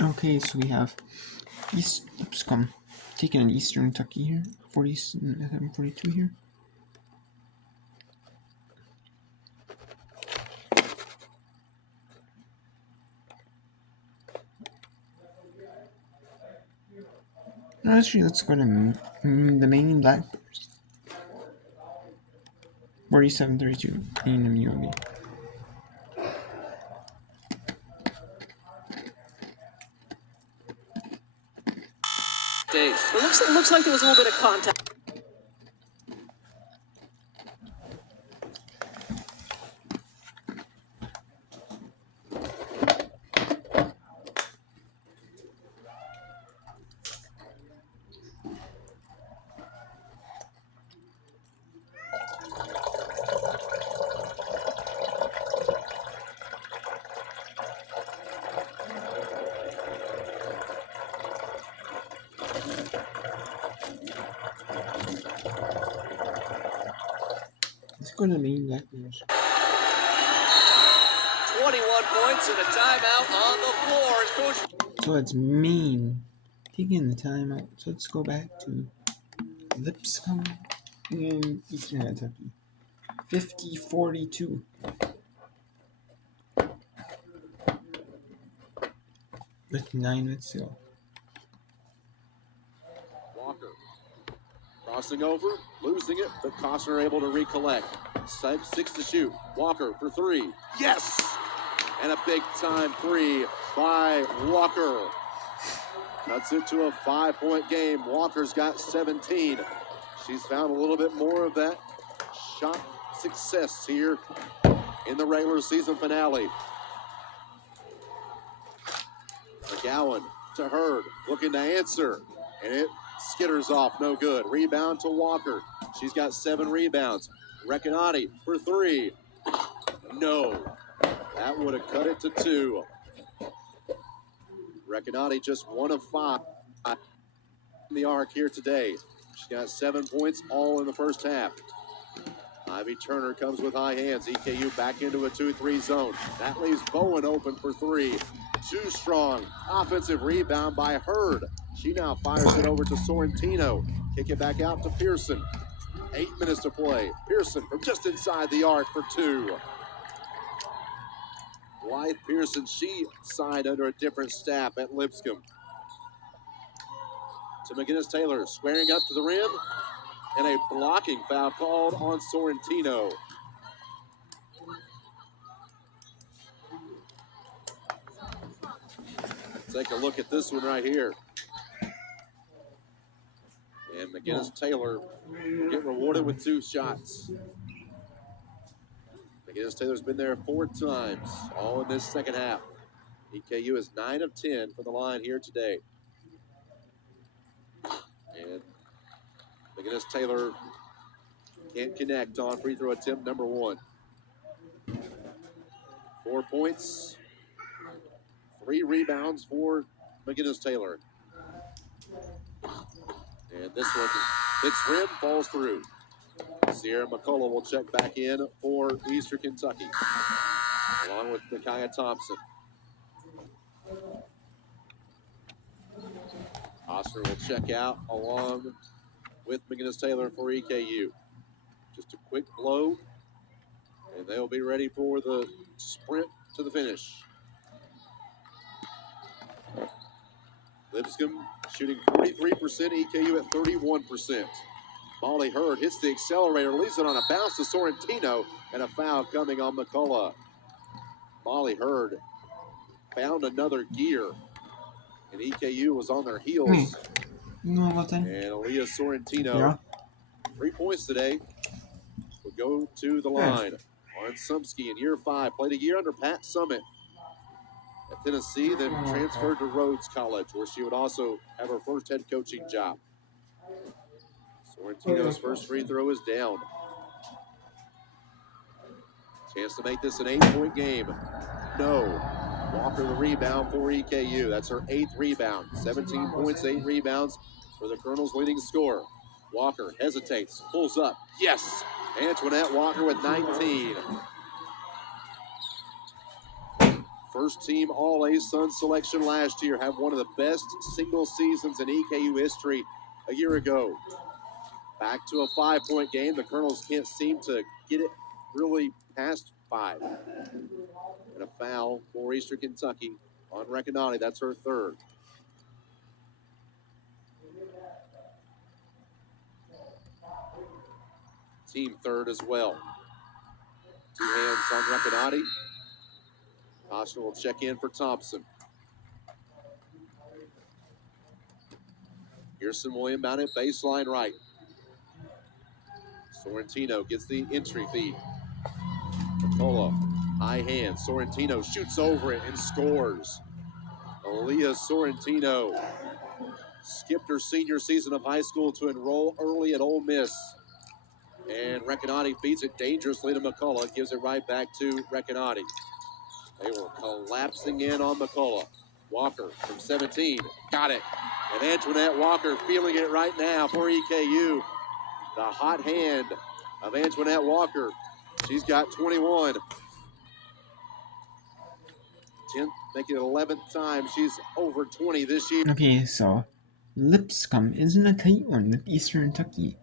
Okay, so we have East Lipscomb taking an Eastern Kentucky here, 42 here. Actually, let's go to the main Black Bears. 47-32, A&M UAB. It looks like there was a little bit of contact. Let's go to the main Black Bears. 21 points and a timeout on the floor. Coach. So it's Maine taking the timeout. So let's go back to Lipscomb and Eastern Kentucky. 50-42. With 9 minutes to go. Walker crossing over, losing it, but Costner able to recollect. 6 to shoot. Walker for 3. Yes! And a big-time 3 by Walker. Cuts it to a 5-point game. Walker's got 17. She's found a little bit more of that shot success here in the regular season finale. McGowan to Hurd, looking to answer, and it skitters off, no good. Rebound to Walker. She's got 7 rebounds. Recanati for 3. No. That would have cut it to 2. Recanati just 1 of 5 in the arc here today. She's got 7 points all in the first half. Ivy Turner comes with high hands. EKU back into a 2-3 zone. That leaves Bowen open for 3. Too strong. Offensive rebound by Hurd. She now fires it over to Sorrentino. Kick it back out to Pearson. 8 minutes to play. Pearson from just inside the arc for 2. Blythe Pearson, she signed under a different staff at Lipscomb. To McGinnis-Taylor, squaring up to the rim, and a blocking foul called on Sorrentino. Take a look at this one right here. And McGinnis-Taylor get rewarded with 2 shots. McGinnis-Taylor's been there 4 times, all in this second half. EKU is 9 of 10 for the line here today. And McGinnis-Taylor can't connect on free throw attempt number 1. 4 points, 3 rebounds for McGinnis-Taylor. And this one hits rim, falls through. Sierra McCullough will check back in for Eastern Kentucky, along with Micaiah Thompson. Oscar will check out along with McGinnis-Taylor for EKU. Just a quick blow, and they'll be ready for the sprint to the finish. Lipscomb shooting 43%, EKU at 31%. Molly Hurd hits the accelerator, leaves it on a bounce to Sorrentino, and a foul coming on McCullough. Molly Hurd found another gear, and EKU was on their heels. And Aaliyah Sorrentino, 3 points today, will go to the line. Lauren Sumsky in year 5, played a year under Pat Summitt at Tennessee, then transferred to Rhodes College, where she would also have her first head coaching job. Sorrentino's first free throw is down. Chance to make this an 8-point game. No. Walker the rebound for EKU. That's her 8th rebound. 17 points, 8 rebounds for the Colonels' leading scorer. Walker hesitates, pulls up. Yes! Antoinette Walker with 19. First team All Sun selection last year, have one of the best single seasons in EKU history a year ago. Back to a 5-point game. The Colonels can't seem to get it really past 5. And a foul for Eastern Kentucky on Recanati. That's her third. Team third as well. 2 hands on Recanati. Caution will check in for Thompson. Pearson will inbound it, baseline right. Sorrentino gets the entry feed. McCullough, high hand. Sorrentino shoots over it and scores. Aaliyah Sorrentino skipped her senior season of high school to enroll early at Ole Miss. And Recanati feeds it dangerously to McCullough, gives it right back to Recanati. They were collapsing in on McCullough. Walker from 17, got it. And Antoinette Walker feeling it right now for EKU. The hot hand of Antoinette Walker. She's got 21. 10th, making it 11th time. She's over 20 this year. Okay, so Lipscomb isn't a tight one with Eastern Kentucky.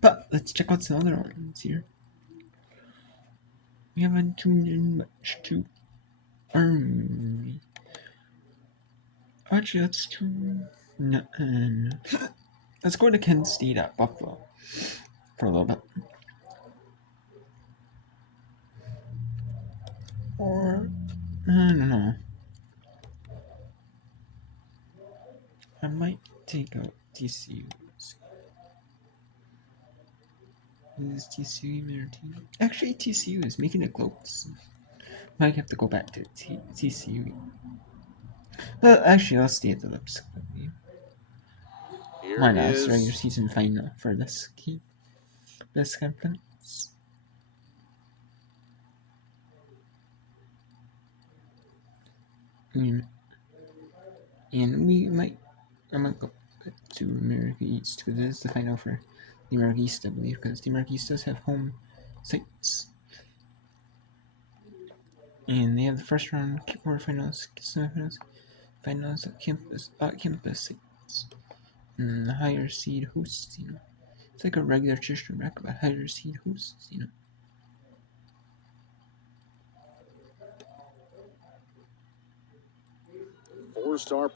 But let's check out some other ones here. We haven't tuned in much to Army. Actually, let's tune in. Let's go to Kent State at Buffalo for a little bit. Or, I don't know. I might take out TCU. Is TCU their team? Actually, TCU is making it close. Might have to go back to TCU. Well, actually, I'll stay at the Lipscomb game. Why not? It's regular season final for this game. This conference. And I might go to America East because it is the final for the America East, I believe, because the America East does have home sites. And they have the first round quarterfinals, semifinals, finals at campus sites. And the higher seed hosts, It's like a regular traditional bracket, but higher seed hosts, 4-star.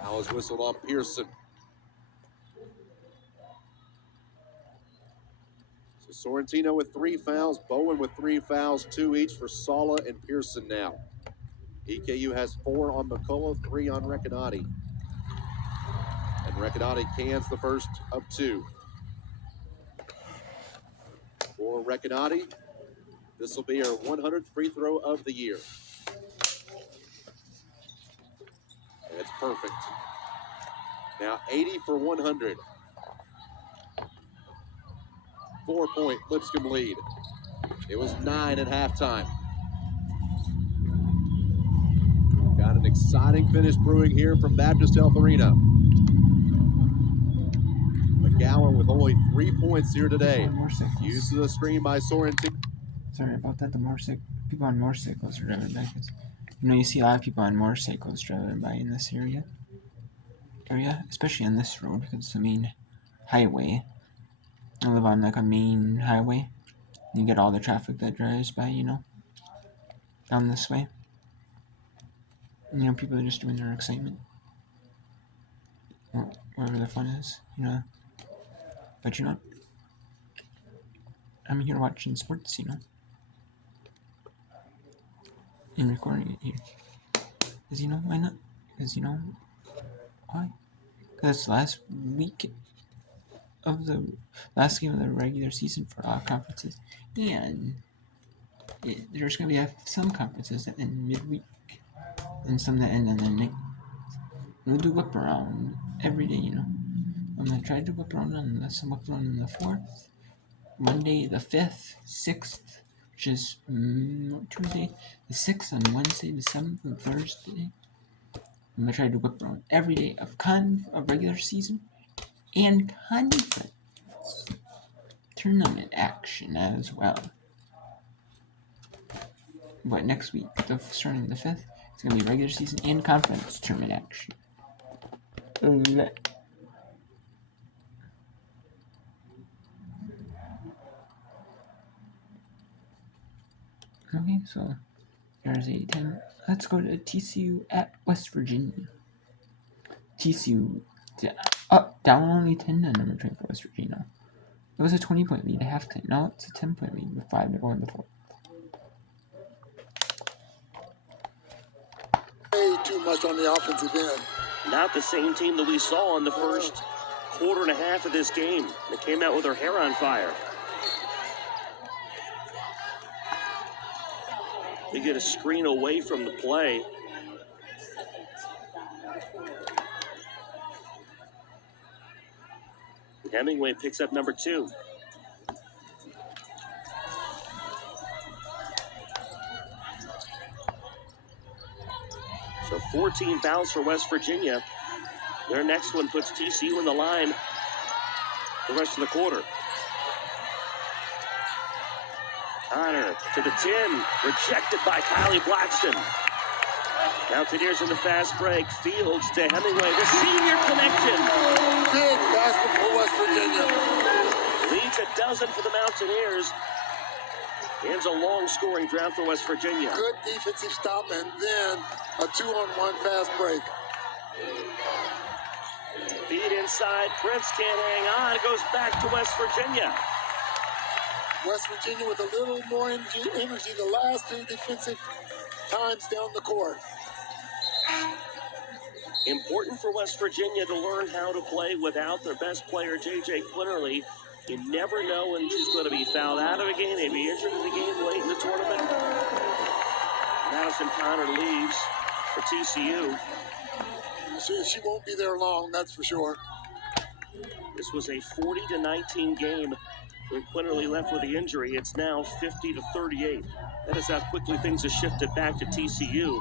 Foul is whistled on Pearson. So Sorrentino with 3 fouls, Bowen with 3 fouls, 2 each for Sala and Pearson now. EKU has 4 on McCullough, 3 on Recanati. And Recanati cans the first of 2. For Recanati, this will be her 100th free throw of the year. And it's perfect. Now 80 for 100. 4-point Lipscomb lead. It was 9 at halftime. Got an exciting finish brewing here from Baptist Health Arena. McGowan with only 3 points here today. Used to the screen by Sorrentino. Sorry about that. People on motorcycles are driving by. You see a lot of people on motorcycles driving by in this area, especially on this road because it's the main highway. I live on like a main highway. You get all the traffic that drives by, down this way. People are just doing their excitement, or whatever the fun is, But you know, I'm here watching sports, you know, and recording it here. Because you know, why not? Because you know, why? Because last game of the regular season for all conferences, and there's going to be some conferences that end midweek, and some that end on the night. We'll do whip around every day, you know. I'm going to try to do whip around on the 4th, Monday the 5th, 6th, which is Tuesday, the 6th, on Wednesday the 7th, and Thursday. I'm going to try to do whip around every day of regular season and conference tournament action as well. But next week, starting the 5th, it's going to be regular season and conference tournament action. Okay, so there's a 10. Let's go to TCU at West Virginia. TCU down only 10 and number 20 for West Virginia. It was a 20-point lead at halftime. Now it's a 10-point lead with 5 to go in the 4th. Way too much on the offensive end. Not the same team that we saw in the first quarter and a half of this game. They came out with their hair on fire. They get a screen away from the play. Hemingway picks up number 2. So 14 fouls for West Virginia. Their next one puts TCU in the line the rest of the quarter. Connor to the 10, rejected by Kylie Blackston. Mountaineers in the fast break. Fields to Hemingway, the senior connection. Big basket for West Virginia. Leads a dozen for the Mountaineers. Ends a long scoring drive for West Virginia. Good defensive stop and then a 2-on-1 fast break. Feed inside, Prince can't hang on, it goes back to West Virginia. West Virginia with a little more energy the last 2 defensive times down the court. Important for West Virginia to learn how to play without their best player, J.J. Quinterly. You never know when she's going to be fouled out of a game, maybe injured in the game late in the tournament. Madison Connor leaves for TCU. She won't be there long, that's for sure. This was a 40-19 game when Quinterly left with the injury. It's now 50-38. That is how quickly things have shifted back to TCU.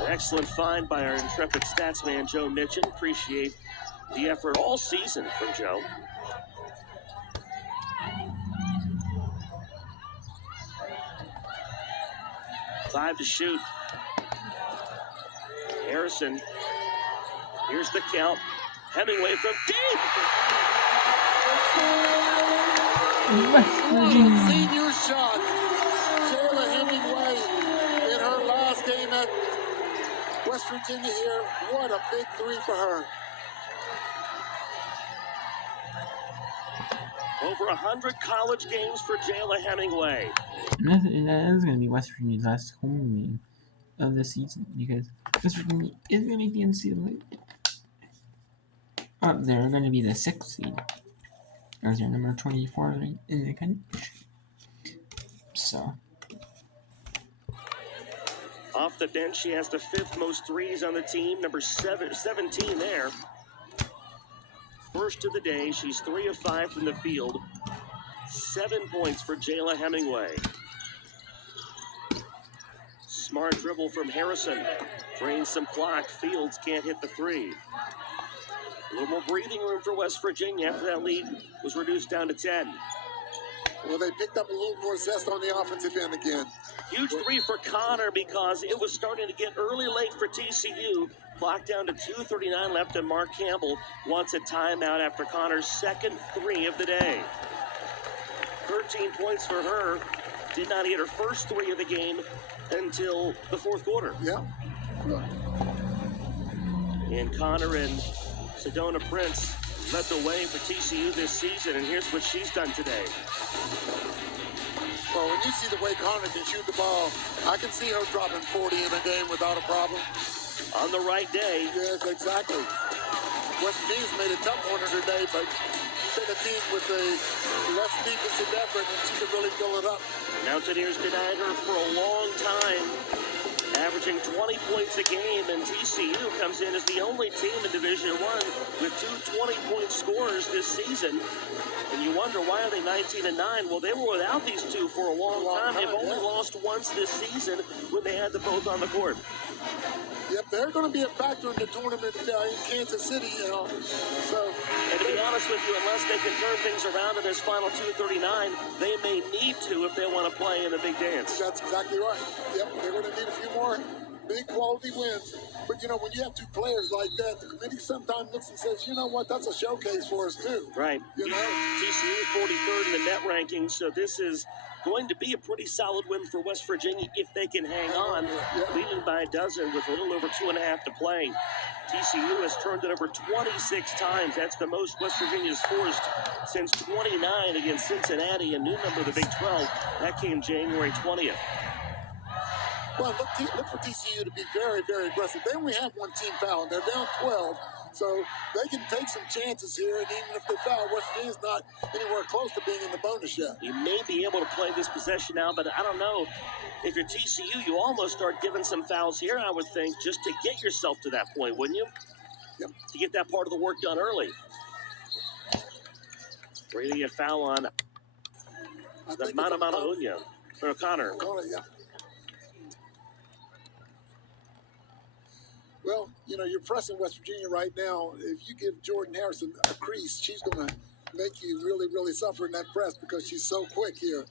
An excellent find by our intrepid statsman, Joe Mitchin. Appreciate the effort all season from Joe. Five to shoot. Harrison. Here's the count. Hemingway from deep. Senior shot. Jayla Hemingway in her last game at West Virginia here. What a big 3 for her. Over 100 college games for Jayla Hemingway. And that is going to be West Virginia's last home game of the season because West Virginia is going to make the NCAA. They're going to be the 6th seed. As their number 24 in the country. So. Off the bench, she has the 5th most threes on the team. Number 17 there. First of the day, she's 3 of 5 from the field. 7 points for Jayla Hemingway. Smart dribble from Harrison. Drains some clock. Fields can't hit the 3. A little more breathing room for West Virginia after that lead was reduced down to 10. Well, they picked up a little more zest on the offensive end again. Huge 3 for Connor because it was starting to get early late for TCU. Clock down to 2:39 left, and Mark Campbell wants a timeout after Connor's second 3 of the day. 13 points for her. Did not hit her first 3 of the game until the 4th quarter. Yeah. And Connor and Sedona Prince led the way for TCU this season, and here's what she's done today. Well, when you see the way Connor can shoot the ball, I can see her dropping 40 in a game without a problem. On the right day. Yes, exactly. West Virginia's made it tough on her today, but take a team with a less defensive effort, and she could really fill it up. Mountaineers denied her for a long time, averaging 20 points a game, and TCU comes in as the only team in Division I with two 20-point scorers this season. And you wonder, why are they 19-9? Well, they were without these two for a long time. They've only lost once this season when they had them both on the court. Yep, they're going to be a factor in the tournament in Kansas City, you know. So, and to be honest with you, unless they can turn things around in this final 239, they may need to if they want to play in the big dance. That's exactly right. Yep, they're going to need a few more big quality wins. But, you know, when you have two players like that, the committee sometimes looks and says, you know what, that's a showcase for us too. Right. You know? TCU 43rd in the net rankings, so this is going to be a pretty solid win for West Virginia if they can hang on, leading by a dozen with a little over 2.5 to play. TCU has turned it over 26 times. That's the most West Virginia's forced since 29 against Cincinnati, a new member of the Big 12. That came January 20th. Well, look for TCU to be very, very aggressive. They only have one team foul. They're down 12, so they can take some chances here. And even if they foul, West Virginia's not anywhere close to being in the bonus yet. You may be able to play this possession now, but I don't know. If you're TCU, you almost start giving some fouls here, I would think, just to get yourself to that point, wouldn't you? Yep. To get that part of the work done early. Ready to get foul on the Mana or Connor. Yeah. Well, you know, you're pressing West Virginia right now. If you give Jordan Harrison a crease, she's going to make you really, really suffer in that press because she's so quick here.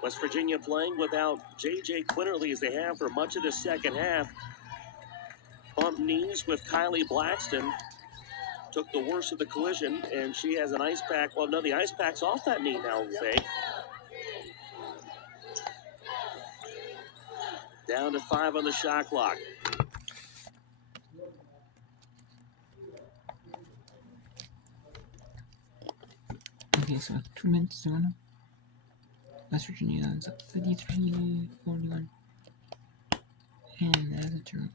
West Virginia playing without J.J. Quinterly as they have for much of the second half. Bumped knees with Kylie Blackston. Took the worst of the collision, and she has an ice pack. Well, no, the ice pack's off that knee now, Faye. Down to 5 on the shot clock. Okay, so 2 minutes to go now. West Virginia is up 33-41. And that's a turn.